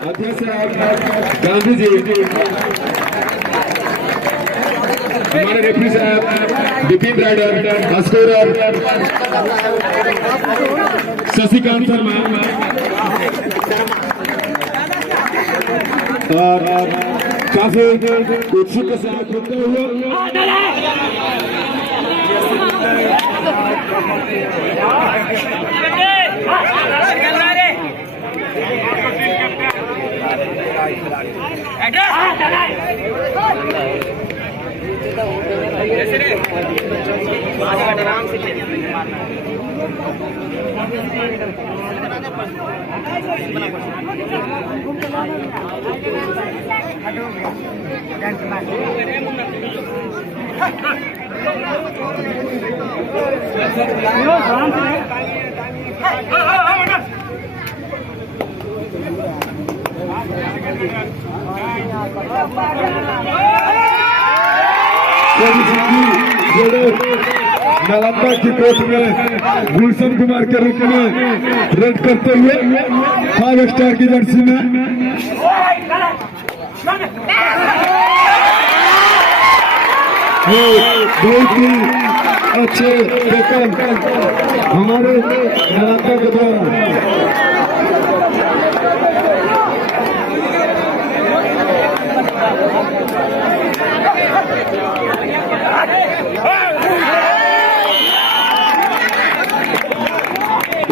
अध्यक्ष गांधी जी, हमारे रेफरी साहब विपिन राइडर, स्कोरर शशिकांत शर्मा और काफी उत्सुक के साथ होते हुए नालंदा की कोच में गुलशन कुमार के रूप में रेड करते हुए 5 स्टार की जर्सी में बहुत ही अच्छे टैकल हमारे नालंदा के द्वारा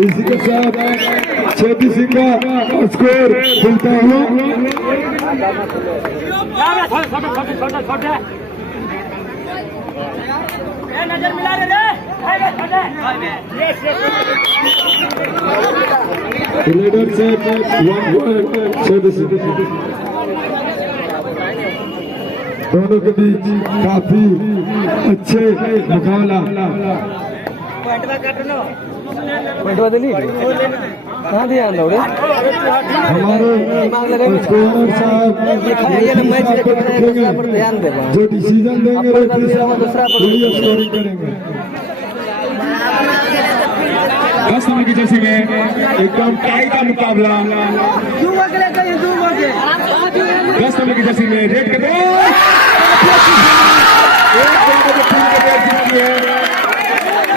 इसी के साथ 36 का स्कोर खुलता हुआ नजर मिला रे लीडर से 1 दोनों के बीच काफी अच्छे मुकाबला पैंटवा दिली कहाँ दिया हमारे स्कोरर साहब ध्यान देगा जो डिसीजन देंगे पूरी स्कोरिंग करेंगे। 10 नंबर की जर्सी में एकदम टाई का मुकाबला 10 नंबर की जर्सी में रेड कर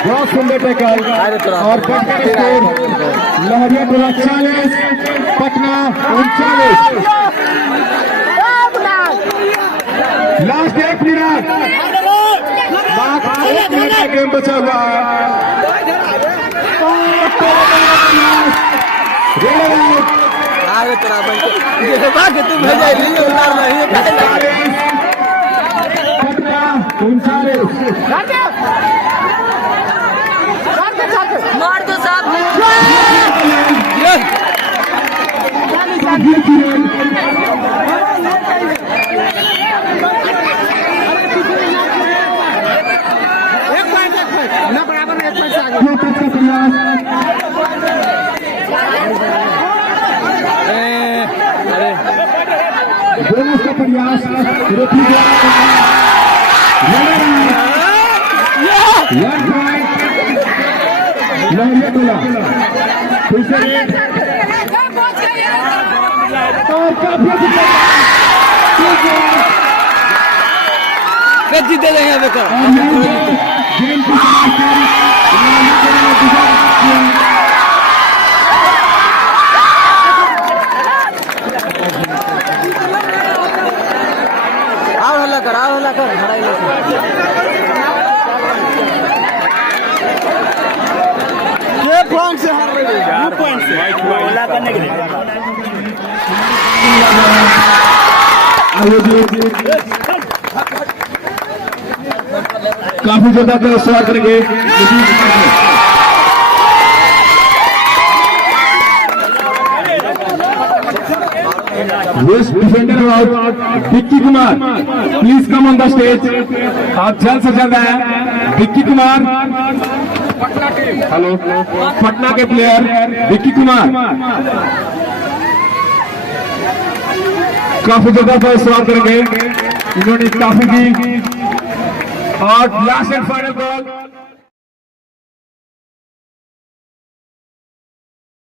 बहुत सुंदर टैकल और पटना स्कोर लहरिया टोला 40 पटना 39। लास्ट 1 मिनट का गेम बचा हुआ मार दो साहब बोनस का प्रयास जीते जाएंगे बेकार आओ हल्ला कर ये पॉइंट से हार रहे हैं 2 पॉइंट से हल्ला करने के लिए काफी ज्यादा का स्वागत करेंगे This defender about Vicky Kumar, please come on the stage. आप जल्द से जल्द आए। विक्की कुमार, हेलो, पटना के प्लेयर विक्की कुमार। काफी जगह पर सवाल करेंगे, इन्होंने काफी की और लास्ट एंड फाइनल बॉल